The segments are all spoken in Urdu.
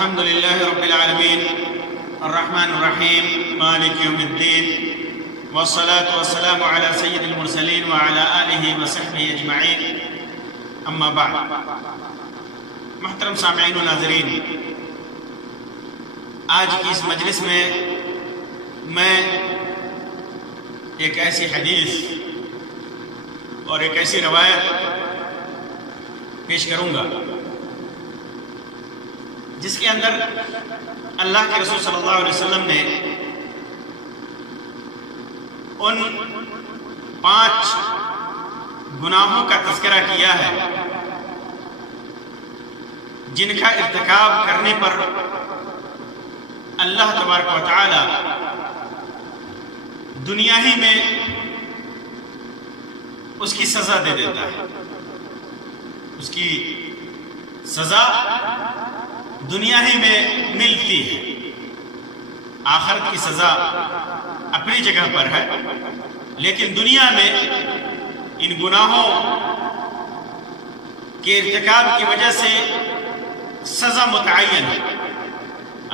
الحمد لله رب العالمين الرحمن الرحيم مالك يوم الدين والصلاة والسلام على سيد المرسلين وعلى آله وصحبه اجمعین اما بعد۔ محترم سامعین و ناظرین، آج کی اس مجلس میں ایک ایسی حدیث اور ایک ایسی روایت پیش کروں گا جس کے اندر اللہ کے رسول صلی اللہ علیہ وسلم نے ان 5 گناہوں کا تذکرہ کیا ہے جن کا ارتکاب کرنے پر اللہ تبارک و تعالی دنیا ہی میں اس کی سزا دے دیتا ہے۔ اس کی سزا دنیا ہی میں ملتی ہے، آخرت کی سزا اپنی جگہ پر ہے، لیکن دنیا میں ان گناہوں کے ارتکاب کی وجہ سے سزا متعین ہے،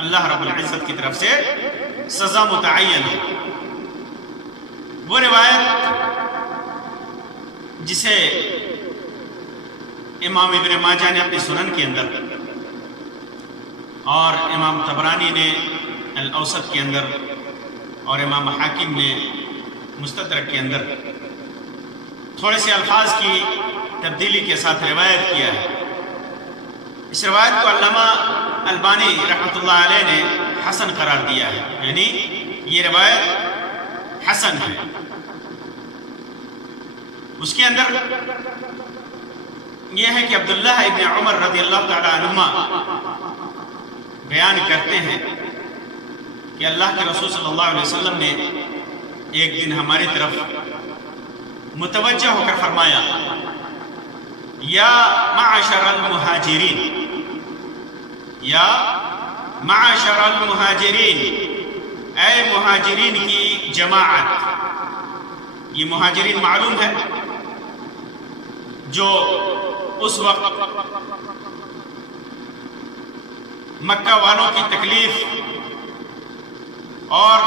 اللہ رب العزت کی طرف سے سزا متعین ہے۔ وہ روایت جسے امام ابن ماجہ نے اپنی سنن کے اندر اور امام طبرانی نے الاوسط کے اندر اور امام حاکم نے مستدرک کے اندر تھوڑے سے الفاظ کی تبدیلی کے ساتھ روایت کیا ہے۔ اس روایت کو علامہ البانی رحمۃ اللہ علیہ نے حسن قرار دیا ہے، یعنی یہ روایت حسن ہے۔ اس کے اندر یہ ہے کہ عبداللہ ابن عمر رضی اللہ تعالی عنہما بیان کرتے ہیں کہ اللہ کے رسول صلی اللہ علیہ وسلم نے ایک دن ہماری طرف متوجہ ہو کر فرمایا، یا معاشر المہاجرین، یا معاشر المہاجرین، اے مہاجرین کی جماعت۔ یہ مہاجرین معلوم ہے جو اس وقت مکہ والوں کی تکلیف اور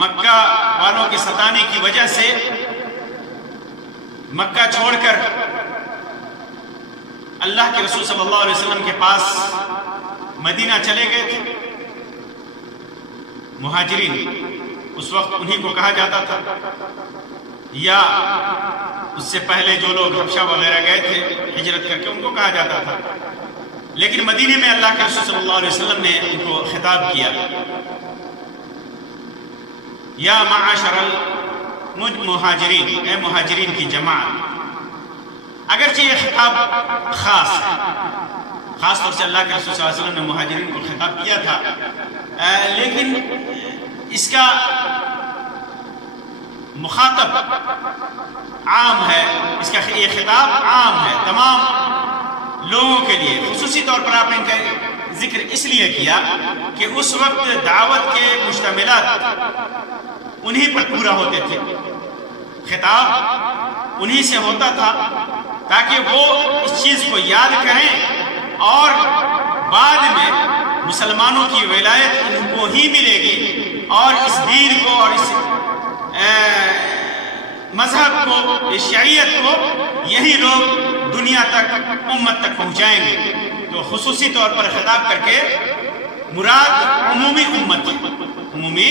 مکہ والوں کے ستانے کی وجہ سے مکہ چھوڑ کر اللہ کے رسول صلی اللہ علیہ وسلم کے پاس مدینہ چلے گئے تھے۔ مہاجرین اس وقت انہی کو کہا جاتا تھا، یا اس سے پہلے جو لوگ حبشہ وغیرہ گئے تھے ہجرت کر کے ان کو کہا جاتا تھا، لیکن مدینے میں اللہ کے رسول صلی اللہ علیہ وسلم نے ان کو خطاب کیا، یا معاشر المہاجرین، اے مہاجرین کی جماعت۔ اگرچہ یہ خطاب خاص ہے، خاص طور سے اللہ کے رسول صلی اللہ علیہ وسلم نے مہاجرین کو خطاب کیا تھا، لیکن اس کا مخاطب عام ہے، اس کا یہ خطاب عام ہے تمام لوگوں کے لیے۔ خصوصی طور پر آپ نے ان کا ذکر اس لیے کیا کہ اس وقت دعوت کے مشتملات انہی پر پورا ہوتے تھے، خطاب انہی سے ہوتا تھا، تاکہ وہ اس چیز کو یاد کریں اور بعد میں مسلمانوں کی ولایت ان کو ہی ملے گی، اور اس دین کو اور اس مذہب کو، اس شریعت کو یہی لوگ دنیا تک، امت تک پہنچائیں گے۔ تو خصوصی طور پر خطاب کر کے مراد عمومی امت ہے، عمومی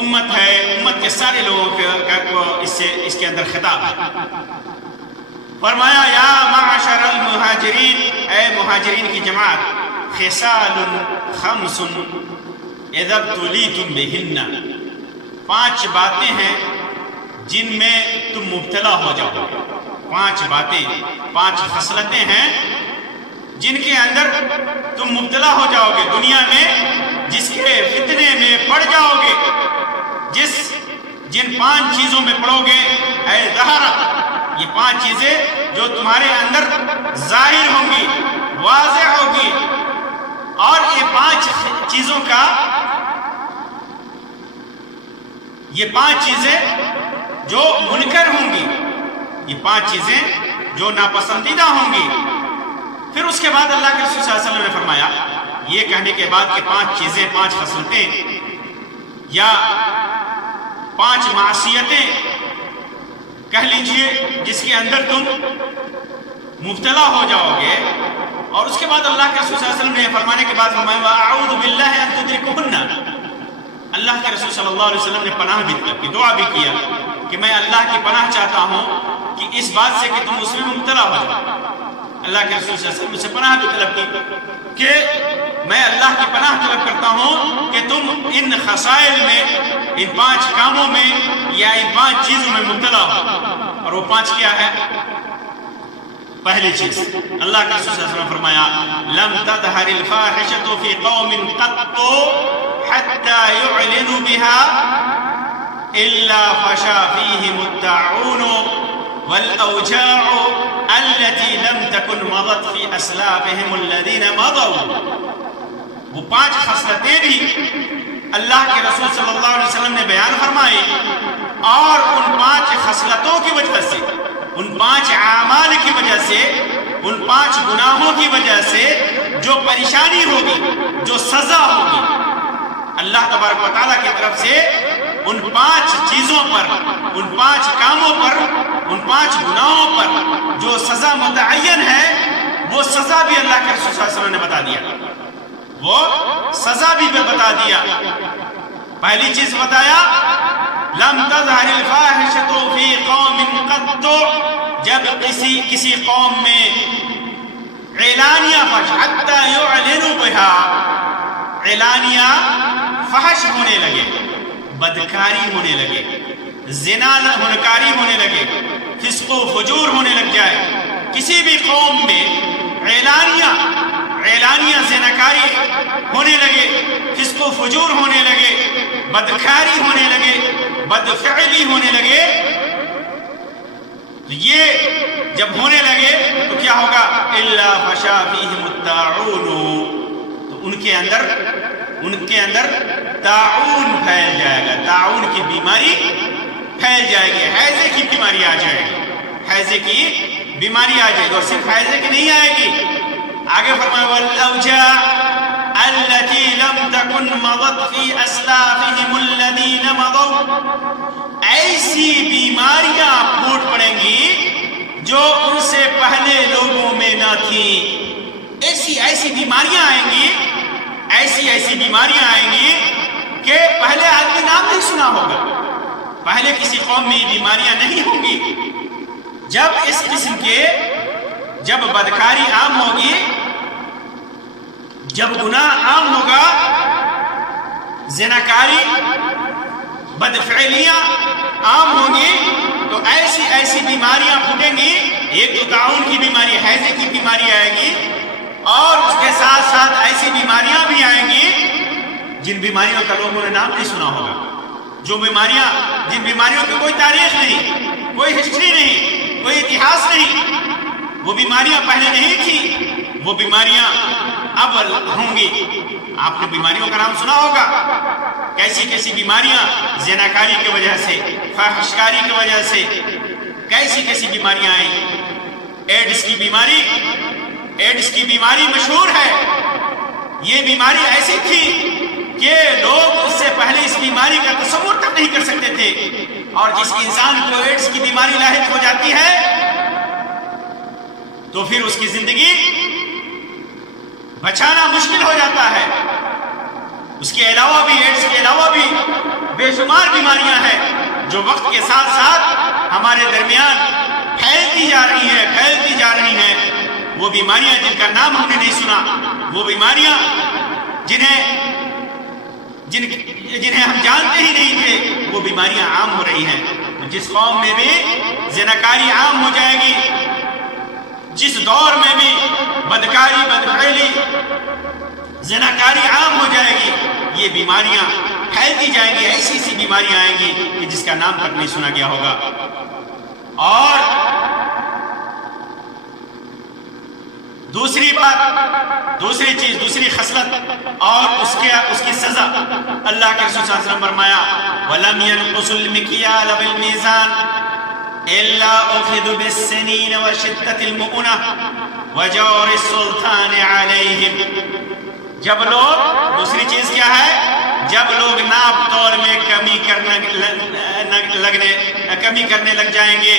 امت ہے، امت کے سارے لوگوں کو اس کے اندر خطاب ہے۔ فرمایا، یا معاشر المہاجرین، اے مہاجرین کی جماعت، خصال خمس اذا ابتلیتم بہن، 5 باتیں ہیں جن میں تم مبتلا ہو جاؤ گے۔ 5 باتیں، 5 خصلتیں ہیں جن کے اندر تم مبتلا ہو جاؤ گے دنیا میں، جس کے فتنے میں پڑ جاؤ گے، جن 5 چیزوں میں پڑو گے، اے ظہرا، یہ 5 چیزیں جو تمہارے اندر ظاہر ہوں گی، واضح ہوگی، اور یہ 5 چیزوں کا، یہ 5 چیزیں جو منکر ہوں گی، یہ 5 چیزیں جو ناپسندیدہ ہوں گی۔ پھر اس کے بعد اللہ کے رسول صلی اللہ علیہ وسلم نے فرمایا، یہ کہنے کے بعد کہ 5 چیزیں، 5 خصلتیں یا 5 معصیتیں کہہ لیجئے جس کے اندر تم مبتلا ہو جاؤ گے، اور اس کے بعد اللہ کے رسول صلی اللہ علیہ وسلم نے فرمانے کے بعد فرمایا وَأَعُوذُ بِاللَّهِ أَن تُدْرِكُهُنَّ، اللہ کے رسول صلی اللہ علیہ وسلم نے پناہ بھی کی، دعا بھی کیا کہ میں اللہ کی پناہ چاہتا ہوں کہ اس بات سے کہ تم اس میں مبتلا ہو جاؤ۔ اللہ کے رسول صلی اللہ علیہ وسلم سے پناہ بھی طلب کی کہ میں اللہ کی پناہ طلب کرتا ہوں کہ تم ان خصائل میں، ان 5 کاموں میں یا ان 5 چیزوں میں مبتلا ہو۔ اور وہ 5 کیا ہے؟ پہلی چیز اللہ کے رسول صلی اللہ علیہ وسلم نے فرمایا لم تظہر الفاحشۃ فی قوم قط حتى يعلنوا بها الا فشا فيهم الطاعون والاوجاع التي لم تكن مضت في اسلافهم الذين مضوا۔ وہ 5 خصلتیں بھی اللہ کے رسول صلی اللہ علیہ وسلم نے بیان فرمائی، اور ان 5 خصلتوں کی وجہ سے، ان 5 اعمال کی وجہ سے، ان 5 گناہوں کی وجہ سے جو پریشانی ہوگی، جو سزا ہوگی، اللہ تبارک و تعالیٰ کی طرف سے ان 5 چیزوں پر، ان 5 کاموں پر، ان 5 گناہوں پر جو سزا متعین ہے، وہ سزا بھی اللہ کے رسول صلی اللہ علیہ وسلم نے بتا دیا، وہ سزا بھی بتا دیا۔ پہلی چیز بتایا لم تظہر الفاحشۃ فی قوم قط، جب کسی قوم میں اعلانیہ فحش حتی یعلنوا بہا، اعلانیہ فحش ہونے لگے، بدکاری ہونے لگے، زنا ہنکاری ہونے لگے، فسق و فجور ہونے لگ جائے، کسی بھی قوم میں اعلانیہ زناکاری ہونے لگے، فسق و فجور ہونے لگے، بدکاری ہونے لگے، بدفعلی ہونے لگے، تو یہ جب ہونے لگے تو کیا ہوگا؟ الا فشا فیہم الطاعون، تو ان کے اندر طاعون پھیل جائے گا، طاعون کی بیماری پھیل جائے گی، حیضے کی بیماری آ جائے گی، حیضے کی بیماری آ جائے گی، اور صرف حیضے کی نہیں آئے گی، آگے فرمایا والاوجاع التي لم تكن مضت في اسلافهم الذين مضوا، ایسی بیماریاں پھوٹ پڑیں گی جو ان سے پہلے لوگوں میں نہ تھیں، ایسی بیماریاں آئیں گی، ایسی بیماریاں آئیں گی کہ پہلے آدمی نام نہیں سنا ہوگا، پہلے کسی قوم میں یہ بیماریاں نہیں ہوں گی۔ جب اس قسم کے، جب بدکاری عام ہوگی، جب گناہ عام ہوگا، زناکاری، بدفعلیاں عام ہوں گی، تو ایسی بیماریاں پھوٹیں گی۔ ایک تو طاعون کی بیماری، حیضے کی بیماری آئے گی، اور اس کے ساتھ ساتھ ایسی بیماریاں بھی آئیں گی جن بیماریوں کا لوگوں نے نام نہیں سنا ہوگا، جن بیماریوں کی کوئی تاریخ نہیں، کوئی ہسٹری نہیں، کوئی اتہاس نہیں، وہ بیماریاں پہلے نہیں تھی، وہ بیماریاں اب ہوں گی۔ آپ نے بیماریوں کا نام سنا ہوگا، کیسی بیماریاں زناکاری کی وجہ سے، فاحشکاری کی وجہ سے کیسی بیماریاں آئیں۔ ایڈز کی بیماری مشہور ہے، یہ بیماری ایسی تھی کہ لوگ اس سے پہلے اس بیماری کا تصور تک نہیں کر سکتے تھے، اور جس انسان کو ایڈز کی بیماری لاحق ہو جاتی ہے تو پھر اس کی زندگی بچانا مشکل ہو جاتا ہے۔ اس کے علاوہ بھی، ایڈز کے علاوہ بھی بے شمار بیماریاں ہیں جو وقت کے ساتھ ساتھ ہمارے درمیان پھیلتی جا رہی ہیں، وہ بیماریاں جن کا نام ہم نے نہیں سنا، وہ بیماریاں جنہیں ہم جانتے ہی نہیں تھے، وہ بیماریاں عام ہو رہی ہیں۔ جس قوم میں بھی زناکاری عام ہو جائے گی، جس دور میں بھی بدکاری، بدفعلی، زناکاری عام ہو جائے گی، یہ بیماریاں پھیلتی جائیں گی، ایسی بیماریاں آئیں گی کہ جس کا نام تک نہیں سنا گیا ہوگا۔ اور دوسری چیز، دوسری خصلت اور اس کی سزا، اللہ کے رسول صلی اللہ علیہ وسلم فرمایا وَلَمْ يَنْقُصُ الْمِكْيَالَ بِالْمِيزَانِ إِلَّا أُخِذُوا بِالسِّنِينَ وَشِدَّةِ الْمُؤُنَةِ وَجَوْرِ السُّلْطَانِ عَلَيْهِمْ، جب لوگ، دوسری چیز کیا ہے، جب لوگ ناپ تول میں کمی کرنے لگ جائیں گے،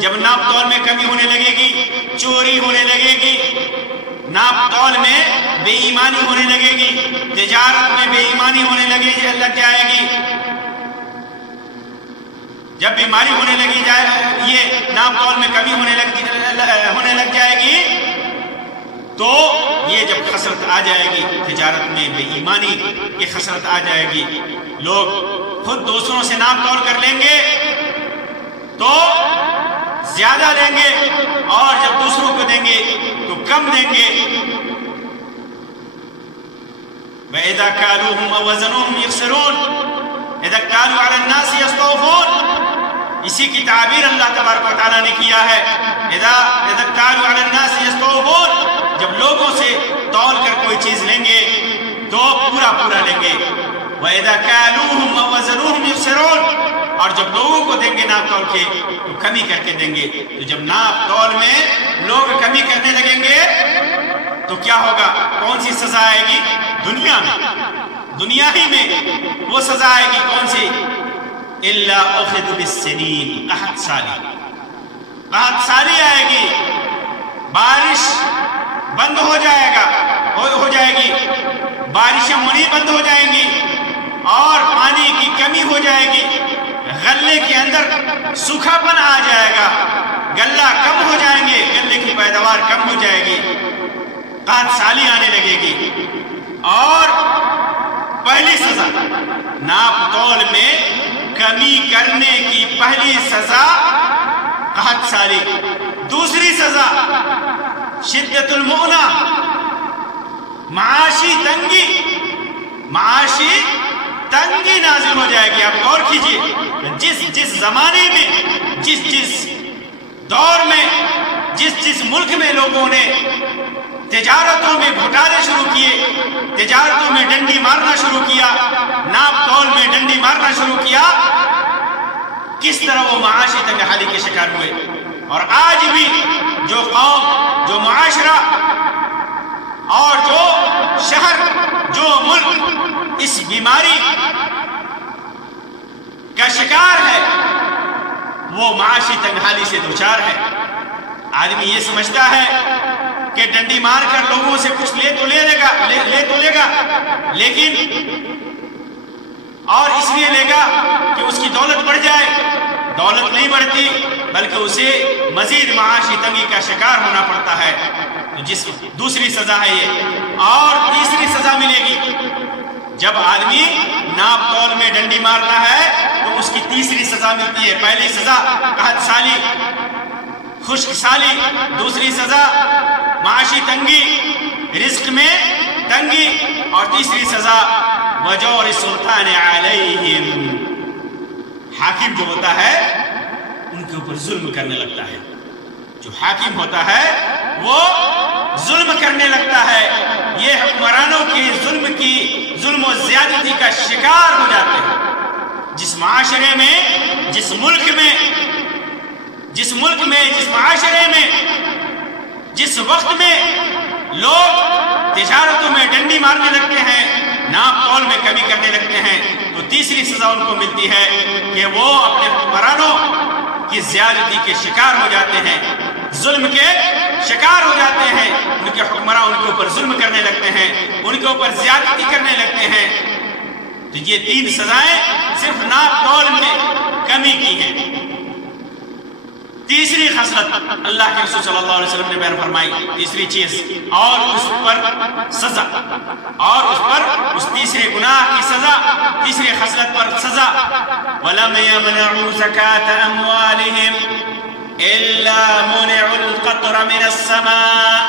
جب ناپ تول میں کمی ہونے لگے گی، چوری ہونے لگے گی، ناپ تول میں بے ایمانی ہونے لگے گی، تجارت میں بے ایمانی ہونے لگ جائے گی، جب بیماری ہونے لگی جائے، یہ ناپ تول میں کمی ہونے لگ جائے گی، تو یہ جب خسرت آ جائے گی، تجارت میں بے ایمانی کی خسرت آ جائے گی، لوگ خود دوسروں سے ناپ تول کر لیں گے تو زیادہ لیں گے، اور جب دوسروں کو دیں گے تو کم دیں گے۔ وَإِذَا كَالُوهُمْ أَوْ وَزَنُوهُمْ يُخْسِرُونَ إِذَا اكْتَالُوا عَلَى النَّاسِ يَسْتَوْفُونَ۔ اسی کی تعبیر اللہ تبارک و تعالیٰ نے کیا ہے، اذا اكْتَالُوا عَلَى النَّاسِ يَسْتَوْفُونَ، جب لوگوں سے تول کر کوئی چیز لیں گے تو پورا لیں گے۔ وَإِذَا كَالُوهُمْ أَوْ وَزَنُوهُمْ يُخْسِرُونَ، اور جب لوگوں کو دیں گے ناپ تول کے تو کمی کر کے دیں گے۔ تو جب ناپ تول میں لوگ کمی کرنے لگیں گے تو کیا ہوگا؟ کون سی سزا آئے گی؟ دنیا میں، دنیا ہی میں وہ سزا آئے گی، کون سی؟ إِلَّا أُخِذُوا بِالسِّنِينِ، قحط سالی آئے گی، بارش بند ہو جائے گی، بارشیں ہونی بند ہو جائیں گی، اور پانی کی کمی ہو جائے گی، غلے کے اندر سوکھا پن آ جائے گا، غلہ کم ہو جائیں گے، غلے کی پیداوار کم ہو جائے گی، قحط سالی آنے لگے گی۔ اور پہلی سزا، ناپ تول میں کمی کرنے کی پہلی سزا قحط سالی، دوسری سزا شدت المؤنہ، معاشی تنگی نازل ہو جائے گی۔ آپ غور کیجئے، جس زمانے میں، جس دور میں، جس ملک میں لوگوں نے تجارتوں میں گھوٹالے شروع کیے، تجارتوں میں ڈنڈی مارنا شروع کیا، ناپ تول میں ڈنڈی مارنا شروع کیا، کس طرح وہ معاشی تنگحالی کے شکار ہوئے۔ اور آج بھی جو قوم، جو معاشرہ اور جو شہر، جو ملک اس بیماری کا شکار ہے، وہ معاشی تنگحالی سے دوچار ہے۔ آدمی یہ سمجھتا ہے کہ ڈنڈی مار کر لوگوں سے کچھ لے تو لے گا، لیکن اور اس لیے لے گا کہ اس کی دولت بڑھ جائے، دولت نہیں بڑھتی بلکہ اسے مزید معاشی تنگی کا شکار ہونا پڑتا ہے۔ دوسری سزا ہے یہ۔ اور تیسری سزا ملے گی، جب آدمی ناپ تول میں ڈنڈی مارتا ہے تو اس کی تیسری سزا ملتی ہے۔ پہلی سزا قحط سالی، خشک سالی، دوسری سزا معاشی تنگی، رزق میں تنگی، اور تیسری سزا وجور السلطان علیہم، حاکم جو ہوتا ہے ان کے اوپر ظلم کرنے لگتا ہے۔ جو حاکم ہوتا ہے وہ ظلم کرنے لگتا ہے، یہ حکمرانوں کے ظلم و زیادتی کا شکار ہو جاتے ہیں۔ جس معاشرے میں، جس ملک میں، جس معاشرے میں، جس وقت میں لوگ تجارتوں میں ڈنڈی مارنے لگتے ہیں، ناپ تول میں کمی کرنے لگتے ہیں، تو تیسری سزا ان کو ملتی ہے کہ وہ اپنے حکمرانوں کی زیادتی کے شکار ہو جاتے ہیں، ظلم کے شکار ہو جاتے ہیں۔ ان کے حکمراں ان کے اوپر ظلم کرنے لگتے ہیں، ان کے اوپر زیادتی کرنے لگتے ہیں۔ تو یہ تین سزائیں صرف ناپ تول میں کمی کی ہیں۔ تیسری خصلت اللہ کے رسول صلی اللہ علیہ وسلم نے بیان فرمائی، تیسری چیز، اور اس پر سزا، اور اس تیسرے گناہ کی سزا، تیسری خصلت پر سزا۔ وَلَمْ يَمْنَعُوا زَكَاةَ أَمْوَالِهِمْ إِلَّا مُنِعُوا الْقَطْرَ مِنَ السَّمَاءِ۔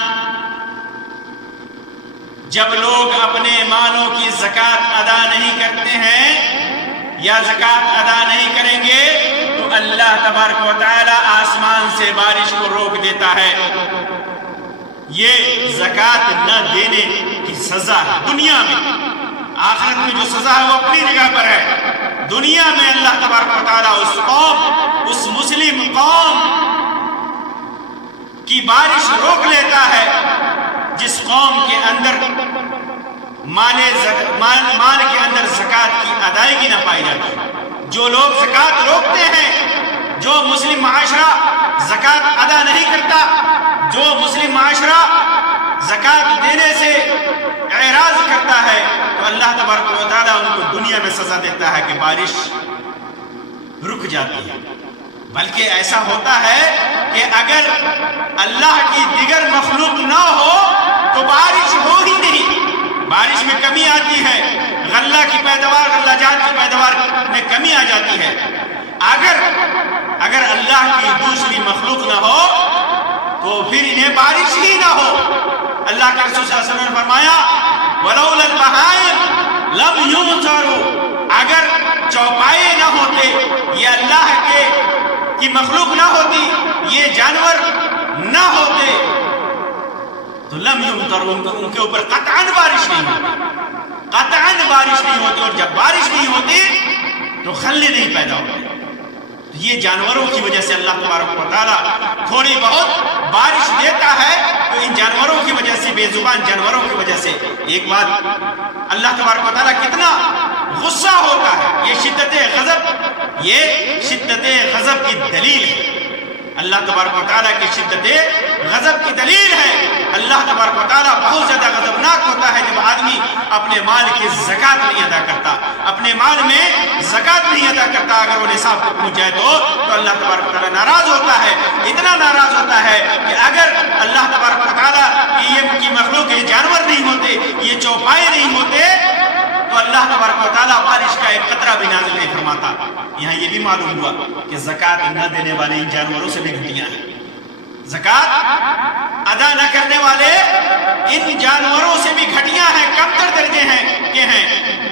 جب لوگ اپنے مالوں کی زکوٰۃ ادا نہیں کرتے ہیں یا زکوٰۃ ادا نہیں کریں گے تو اللہ تبارک و تعالی آسمان سے بارش کو روک دیتا ہے۔ یہ زکوٰۃ نہ دینے کی سزا ہے دنیا میں۔ آخرت میں جو سزا ہے وہ اپنی جگہ پر ہے۔ دنیا میں اللہ تبارک و تعالی اس مسلم قوم کی بارش روک لیتا ہے جس قوم کے اندر مال کے اندر زکوٰۃ کی ادائیگی نہ پائی جاتی. جو لوگ زکوٰۃ روکتے ہیں، جو مسلم معاشرہ زکوٰۃ ادا نہیں کرتا، جو مسلم معاشرہ زکوٰۃ دینے سے اعراض کرتا ہے، تو اللہ تبارک و تعالیٰ ان کو دنیا میں سزا دیتا ہے کہ بارش رک جاتی ہے. بلکہ ایسا ہوتا ہے کہ اگر اللہ کی دیگر مخلوق نہ ہو تو بارش ہو ہی نہیں. بارش میں کمی آتی ہے، غلہ کی پیداوار، غلہ جات کی پیداوار میں کمی آ جاتی ہے. اگر اللہ کی دوسری مخلوق نہ ہو تو پھر انہیں بارش ہی نہ ہو. اللہ کے رسول صلی اللہ علیہ وسلم نے فرمایا وَلَوْلَا الْبَهَائِمُ لَمْ يُمْطَرُوا، اگر چوپائے نہ ہوتے، یہ اللہ کی مخلوق نہ ہوتی، یہ جانور نہ ہوتے، تو لم یمطروا، ان کے اوپر قطعاً بارش نہیں ہوتی، قطعاً بارش نہیں ہوتی. اور جب بارش نہیں ہوتی تو خلے نہیں پیدا ہوتے. تو یہ جانوروں کی وجہ سے اللہ تبارک و تعالیٰ تھوڑی بہت بارش دیتا ہے، تو ان جانوروں کی وجہ سے، بے زبان جانوروں کی وجہ سے. ایک بات، اللہ تبارک و تعالیٰ کتنا غصہ ہوتا ہے. یہ شدت غضب کی دلیل ہے. اللہ تبارک و تعالیٰ کی شدت غضب کی دلیل ہے. اللہ تبارک و تعالیٰ بہت زیادہ غضبناک ہوتا ہے جب آدمی اپنے مال کی زکوٰۃ نہیں ادا کرتا، اپنے مال میں زکوٰۃ نہیں ادا کرتا. اگر وہ نصاب کو پہنچ جائے تو اللہ تبارک و تعالیٰ ناراض ہوتا ہے. اتنا ناراض ہوتا ہے کہ اگر اللہ تبارک و تعالیٰ کی مخلوق، یہ جانور نہیں ہوتے، یہ چوپائے نہیں ہوتے، تو اللہ تبارک و تعالیٰ بارش کا ایک قطرہ بھی نازل نہیں فرماتا. یہاں یہ بھی معلوم ہوا کہ زکوٰۃ نہ دینے والے ان جانوروں سے بھی گھٹیاں ہیں. زکوٰۃ ادا نہ کرنے والے ان جانوروں سے بھی گھٹیاں ہیں، کمتر درجے ہیں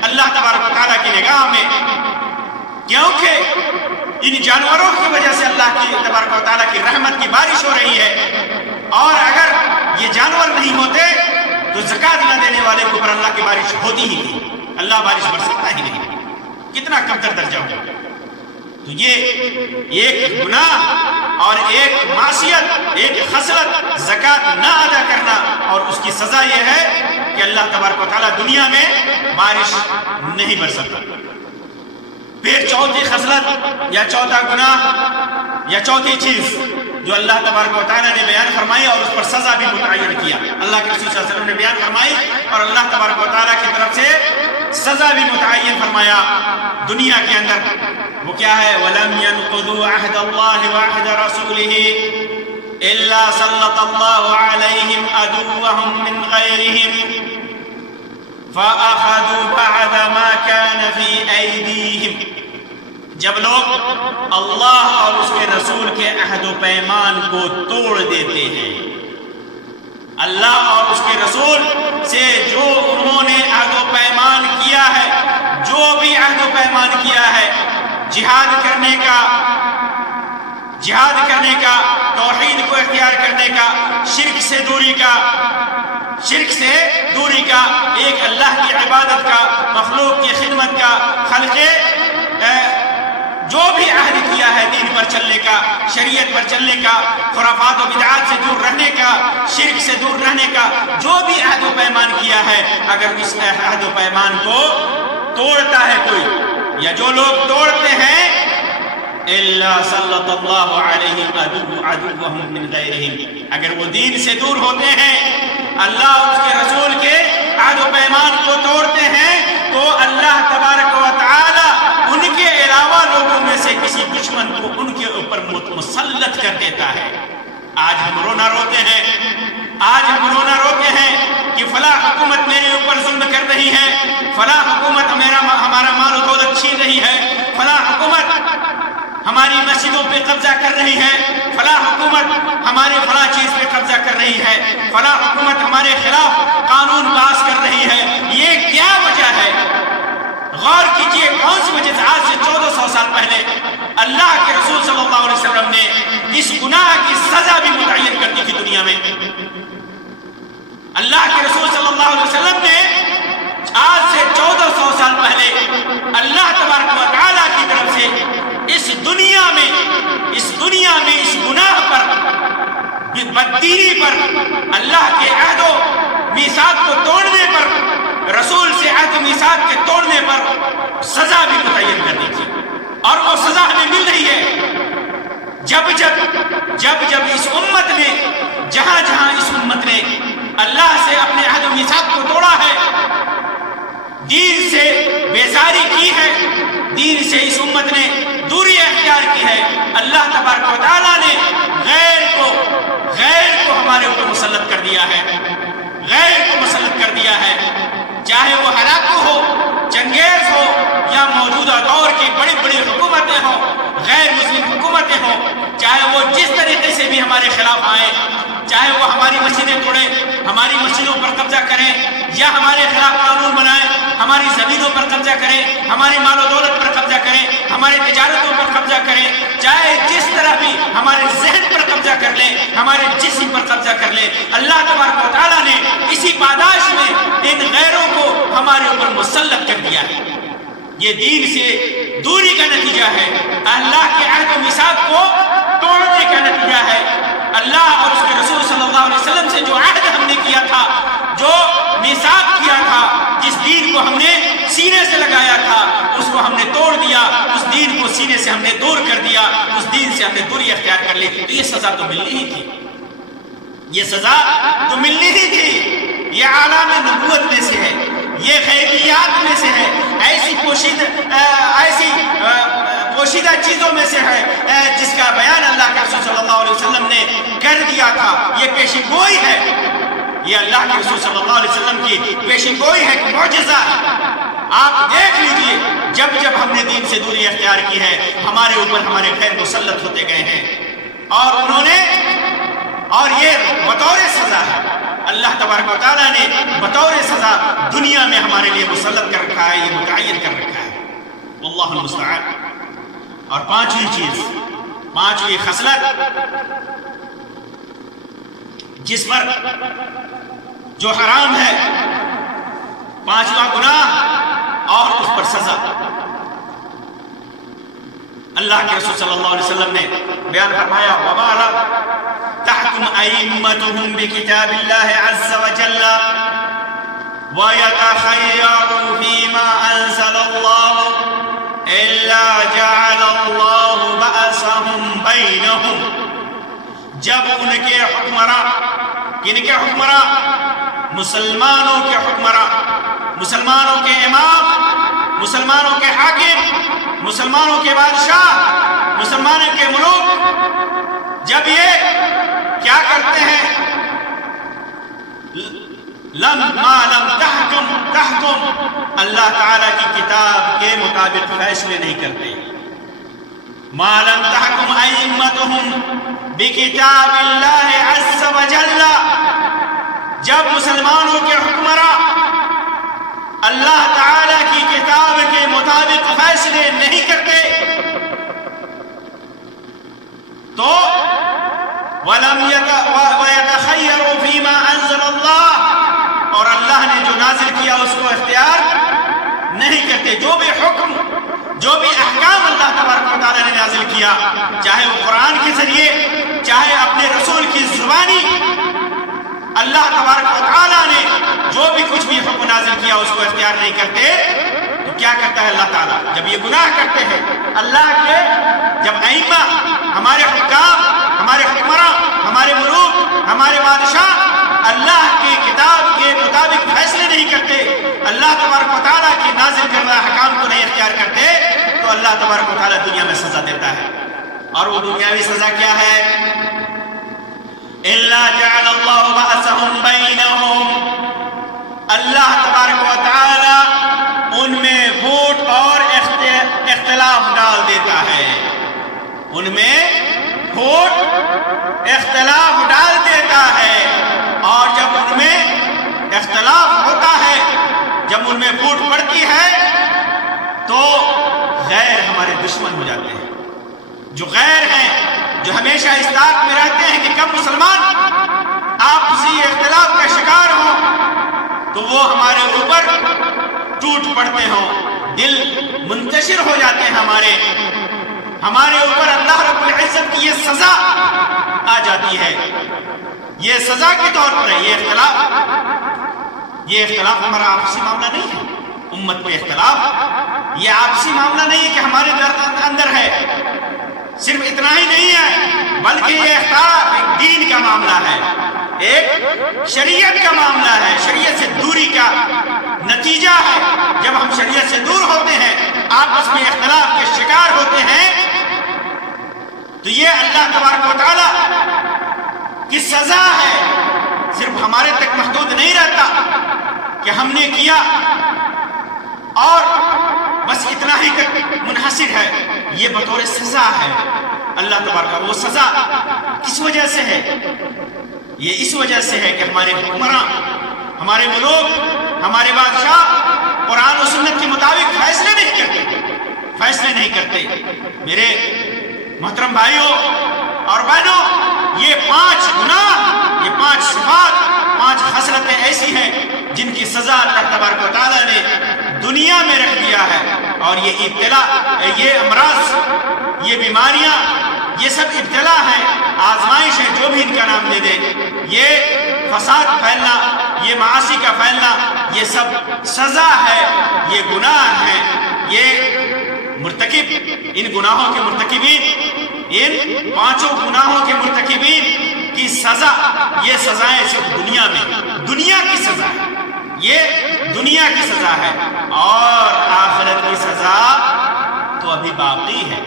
اللہ تبارک و تعالیٰ کی نگاہ میں. کیونکہ ان جانوروں کی وجہ سے اللہ کی تبارک و تعالیٰ کی رحمت کی بارش ہو رہی ہے. اور اگر یہ جانور نہیں ہوتے تو زکوٰۃ نہ دینے والے کے اوپر اللہ کی بارش ہوتی ہی نہیں، اللہ بارش برساتا ہی نہیں. کتنا کمتر درجہ ہو. تو یہ ایک گناہ اور ایک معصیت، ایک خصلت زکوٰۃ نہ ادا کرنا، اور اس کی سزا یہ ہے کہ اللہ تبارک و تعالیٰ دنیا میں بارش نہیں برساتا. پھر چوتھی خصلت یا چوتھا گناہ یا چوتھی چیز جو اللہ تبارک و تعالیٰ نے بیان فرمائی اور اس پر سزا بھی متعین کیا، اللہ کے رسول صلی اللہ علیہ وسلم نے بیان فرمائی اور اللہ تبارک و تعالیٰ کی طرف سے سزا بھی متعین فرمایا دنیا کے اندر. وہ کیا ہے؟ وَلَمْ يَنْقُضُوا عَهْدَ اللَّهِ وَعَهْدَ رَسُولِهِ إِلَّا سَلَّطَ اللَّهُ عَلَيْهِمْ عَدُوَّهُمْ مِنْ غَيْرِهِمْ فَأَخَذُوا بَعْضَ مَا كَانَ فِي أَيْدِيهِمْ. جب لوگ اللہ اور اس کے رسول کے عہد و پیمان کو توڑ دیتے ہیں، اللہ اور اس کے رسول سے جو انہوں نے عہد و پیمان کیا ہے، جو بھی عہد و پیمان کیا ہے، جہاد کرنے کا، توحید کو اختیار کرنے کا، شرک سے دوری کا، ایک اللہ کی عبادت کا، مخلوق کی خدمت کا، جو بھی عہد کیا ہے دین پر چلنے کا، شریعت پر چلنے کا، خرافات و بدعات سے دور رہنے کا، شرک سے دور رہنے کا، جو بھی عہد و پیمان کیا ہے، اگر اس عہد و پیمان کو توڑتا ہے کوئی، یا جو لوگ توڑتے ہیں، الا سلط اللہ علیہم عدوہم من غیرہم، اگر وہ دین سے دور ہوتے ہیں، اللہ اور اس کے رسول کے عہد و پیمان کو توڑتے ہیں، تو اللہ تبارک و تعالی ان کے علاوہ لوگوں میں سے کسی دشمن کو ان کے اوپر مسلط کر دیتا ہے. آج ہم رونا روتے ہیں کہ فلاں حکومت میرے اوپر ظلم کر رہی ہے، فلاں حکومت ہمارا مال و دولت چھین رہی ہے، فلاں حکومت ہماری مسجدوں پہ قبضہ کر رہی ہے، فلاں حکومت ہماری فلاں چیز پہ قبضہ کر رہی ہے، فلاں حکومت ہمارے خلاف قانون پاس کر رہی ہے. یہ کیا وجہ ہے؟ غور کیجئے کون سی وجہ سے آج سے 1400 سال پہلے اللہ کے رسول صلی اللہ علیہ وسلم نے اس گناہ کی سزا بھی متعین کر دی تھی دنیا میں. اللہ کے رسول صلی اللہ علیہ وسلم نے آج سے 1400 سال پہلے اللہ تبارک و تعالیٰ کی طرف سے اس دنیا میں اس گناہ پر، بددینی پر، اللہ کے عہد و میثاق کو توڑنے پر، رسول عہد و میثاق کے توڑنے پر سزا بھی متعین کر دی تھی، اور وہ سزا ہمیں مل رہی ہے۔ جب اس امت نے جہاں اس امت نے اللہ سے اپنے عہد و میثاق کو توڑا ہے، دین سے بیزاری کی ہے، دین سے اس امت نے دوری اختیار کی ہے، اللہ تبارک و تعالیٰ نے غیر کو ہمارے اوپر مسلط کر دیا ہے، چاہے وہ ہلاکو ہو، چنگیز ہو، یا موجودہ دور کی بڑی بڑی حکومتیں ہوں، غیر مسلم حکومتیں ہوں، چاہے وہ جس طریقے سے بھی ہمارے خلاف آئیں، چاہے وہ ہماری مسجدیں توڑیں، ہماری مسجدوں پر قبضہ کریں، یا ہمارے خلاف قانون بنائیں، ہماری زمینوں پر قبضہ کریں، ہماری مال و دولت پر قبضہ کریں، ہماری تجارتوں پر قبضہ کریں، چاہے جس طرح بھی ہمارے ذہن پر قبضہ کر لیں، ہمارے جسم پر قبضہ کر لیں، اللہ تبارک و تعالیٰ نے اسی پاداش میں ان غیروں کو ہمارے اوپر مسلط کر دیا ہے۔ یہ دین سے دوری کا نتیجہ ہے، اللہ کے عہد و میثاق کو توڑنے کا نتیجہ ہے۔ اللہ اور اس کے رسول صلی اللہ علیہ وسلم سے جو عہد ہم نے کیا تھا، جو میثاق کیا تھا، جس دین کو ہم نے سینے سے لگایا تھا، اس کو ہم نے توڑ دیا، اس دین کو سینے سے ہم نے دور کر دیا، اس دین سے ہم نے دوری اختیار کر لی، تو یہ سزا تو ملنی ہی تھی، یہ عالم نبوت میں سے ہے، یہ غیبیات میں سے ہے، ایسی پوشیدہ چیزوں میں سے ہے جس کا بیان اللہ کے رسول صلی اللہ علیہ وسلم نے کر دیا تھا۔ یہ پیشن گوئی ہے، یہ اللہ کے رسول صلی اللہ علیہ وسلم کی پیشن گوئی ہے، معجزہ ہے۔ آپ دیکھ لیجئے، جب ہم نے دین سے دوری اختیار کی ہے، ہمارے اوپر ہمارے غیر مسلط ہوتے گئے ہیں، اور یہ بطور سزا ہے، اللہ تبارک و تعالیٰ نے بطور سزا دنیا میں ہمارے لیے مسلط کر رکھا ہے، یہ متعین کر رکھا ہے، واللہ المستعان۔ اور پانچویں خصلت جس پر جو حرام ہے، پانچواں گناہ اور اس پر سزا، اللہ کے رسول صلی اللہ علیہ وسلم نے بیان فرمایا، وَمَا لَمْ تَحْكُمْ أَئِمَّتُهُمْ بِكِتَابِ اللَّهِ عَزَّ وَجَلَّ وَيَتَخَيَّرُوا فِي مَا أَنزَلَ اللَّهُ إِلَّا جَعَلَ اللَّهُ بَأْسَهُمْ بَيْنَهُمْ۔ جب ان کے حکمراں، کن کے حکمراں؟ مسلمانوں کے حکمراں، مسلمانوں کے امام، مسلمانوں کے حاکم، مسلمانوں کے بادشاہ، مسلمانوں کے ملوک، جب یہ کیا کرتے ہیں؟ ما لم تحکم، اللہ تعالیٰ کی کتاب کے مطابق فیصلے نہیں کرتے۔ ما لم تحکم ائمتہم بکتاب اللہ عز وجل، جب مسلمانوں کے حکمراں اللہ تعالیٰ کی کتاب کے مطابق فیصلے نہیں کرتے، تو وَيَتَخَيَّرُوا فِي مَا أَنزَلَ اللَّهُ، اور اللہ نے جو نازل کیا اس کو اختیار نہیں کرتے۔ جو بھی حکم، جو بھی احکام اللہ تبارک و تعالیٰ نے نازل کیا، چاہے وہ قرآن کے ذریعے، چاہے اپنے رسول کی زبانی، اللہ تبارک و تعالیٰ نے جو بھی کچھ بھی حکم نازل کیا اس کو اختیار نہیں کرتے، تو کیا کرتا ہے اللہ تعالیٰ؟ جب یہ گناہ کرتے ہیں، اللہ کے جب ائمہ، ہمارے حکام، ہمارے حکمراں، ہمارے ملوک، ہمارے بادشاہ اللہ کی کتاب کے مطابق فیصلے نہیں کرتے، اللہ تبارک و تعالیٰ کی نازل کردہ احکام کو نہیں اختیار کرتے، تو اللہ تبارک و تعالیٰ دنیا میں سزا دیتا ہے۔ اور وہ دنیاوی سزا کیا ہے؟ إِلَّا جَعَلَ اللَّهُ بَأْسَهُمْ بَيْنَهُمْ، اللہ تبارک و تعالیٰ ان میں پھوٹ اور اختلاف ڈال دیتا ہے، ان میں پھوٹ اختلاف ڈال دیتا ہے، اور جب ان میں اختلاف ہوتا ہے، جب ان میں پھوٹ پڑتی ہے، تو غیر ہمارے دشمن ہو جاتے ہیں۔ جو غیر ہیں، جو ہمیشہ اس طاق میں رہتے ہیں کہ کب مسلمان آپسی اختلاف کا شکار ہوں تو وہ ہمارے اوپر ٹوٹ پڑتے ہوں، دل منتشر ہو جاتے ہیں، ہمارے اوپر اللہ رب العزت کی یہ سزا آ جاتی ہے، یہ سزا کے طور پر ہے۔ یہ اختلاف ہمارا آپسی معاملہ نہیں ہے، امت میں اختلاف یہ آپسی معاملہ نہیں ہے کہ ہمارے اندر ہے، صرف اتنا ہی نہیں ہے، بلکہ یہ اختلاف ایک دین کا معاملہ ہے، ایک شریعت کا معاملہ ہے، شریعت سے دوری کا نتیجہ ہے۔ جب ہم شریعت سے دور ہوتے ہیں، آپس میں اختلاف کے شکار ہوتے ہیں، تو یہ اللہ تبارک و تعالی کی سزا ہے۔ صرف ہمارے تک محدود نہیں رہتا کہ ہم نے کیا اور بس اتنا ہی منحصر ہے، یہ بطور سزا ہے اللہ تبارک۔ وہ سزا کس وجہ سے ہے؟ یہ اس وجہ سے ہے کہ ہمارے حکمران، ہمارے ملوک، ہمارے بادشاہ قرآن و سنت کے مطابق فیصلے نہیں کرتے۔ میرے محترم بھائیوں اور بہنوں، یہ 5 گناہ، یہ 5 صفات، 5 خصلتیں ایسی ہیں جن کی سزا اللہ تبارک و تعالیٰ نے دنیا میں رکھ دیا ہے، اور یہ ابتلا، یہ امراض، یہ بیماریاں، یہ سب ابتلا ہے، آزمائش ہے، جو بھی ان کا نام دے دے۔ یہ فساد پھیلنا، یہ معاصی کا پھیلنا، یہ سب سزا ہے، یہ گناہ ہے۔ یہ مرتکب، ان گناہوں کے مرتکبین، ان 5 گناہوں کے مرتکبین کی سزا، یہ سزائیں صرف دنیا میں، دنیا کی سزا ہے، یہ دنیا کی سزا ہے، اور آخرت کی سزا تو ابھی باقی ہے،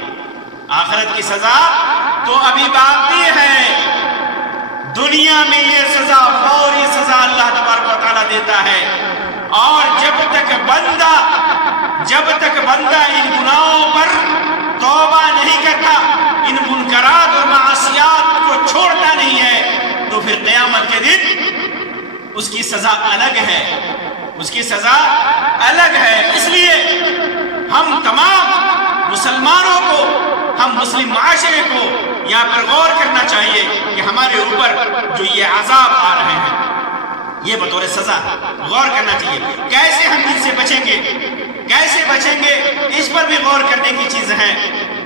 آخرت کی سزا تو ابھی باقی ہے۔ دنیا میں یہ سزا، فوری سزا اللہ تبارک و تعالیٰ دیتا ہے، اور جب تک بندہ ان گناہوں پر توبہ نہیں کرتا، ان منکرات اور معاصیات کو چھوڑتا نہیں ہے، تو پھر قیامت کے دن اس کی سزا الگ ہے، اس کی سزا الگ ہے۔ اس لیے ہم تمام مسلمانوں کو، ہم مسلم معاشرے کو یہاں پر غور کرنا چاہیے کہ ہمارے اوپر جو یہ عذاب آ رہے ہیں، یہ بطور سزا غور کرنا چاہیے۔ کیسے ہم ان سے بچیں گے، کیسے بچیں گے، اس پر بھی غور کرنے کی چیز ہے۔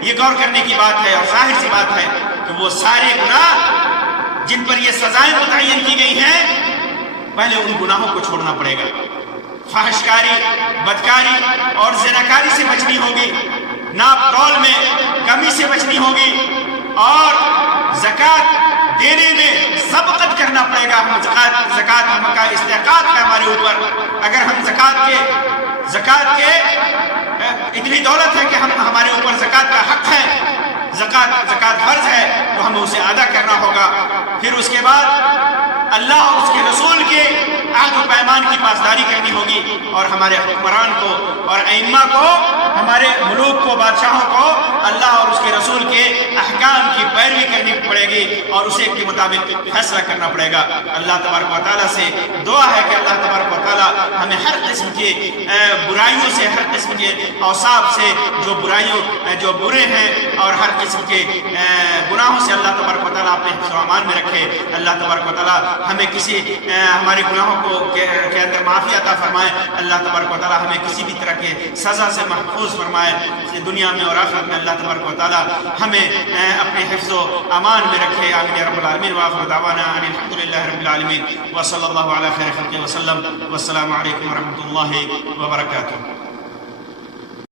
یہ غور کرنے کی بات ہے، اور ظاہر سی بات ہے کہ وہ سارے گناہ جن پر یہ سزائیں متعین کی گئی ہیں، پہلے ان گناہوں کو چھوڑنا پڑے گا۔ فحشکاری، بدکاری اور زناکاری سے بچنی ہوگی، ناپ تول میں کمی سے بچنی ہوگی، اور زکوٰۃ دینے میں سبقت کرنا پڑے گا۔ ہم زکوٰۃ ہم کا استحقاق ہے ہمارے اوپر۔ اگر ہم زکوٰۃ کے اتنی دولت ہے کہ ہمارے اوپر زکوٰۃ کا حق ہے، زکوٰۃ فرض ہے، تو ہمیں اسے ادا کرنا ہوگا۔ پھر اس کے بعد اللہ اور اس کے رسول کے عہد و پیمان کی پاسداری کرنی ہوگی، اور ہمارے حکمران کو اور ائمہ کو، ہمارے ملوک کو، بادشاہوں کو اللہ اور اس کے رسول کے احکام کی پیروی کرنی پڑے گی، اور اسے کے مطابق فیصلہ کرنا پڑے گا۔ اللہ تبارک و تعالیٰ سے دعا ہے کہ اللہ تبارک و تعالیٰ ہمیں ہر قسم کی برائیوں سے، ہر قسم کے اوصاف سے، جو برے ہیں، اور ہر قسم کے گناہوں سے اللہ تبارک و تعالیٰ اپنے حفظ و امان میں رکھے۔ اللہ تبارک و تعالیٰ ہمیں ہمارے گناہوں کے اندر معافی عطا فرمائے۔ اللہ تبارک و تعالیٰ ہمیں کسی بھی طرح کے سزا سے محفوظ فرمائے، دنیا میں اور آخرت میں۔ اللہ تبارک و تعالیٰ ہمیں اپنے حفظ و امان میں رکھے۔ آمین یا رب العالمین۔ وآخر دعوانا ان الحمدللہ رب العالمین، وصلی اللہ علی خیر خلقہ وسلم، والسلام علیکم ورحمۃ اللہ وبرکاتہ۔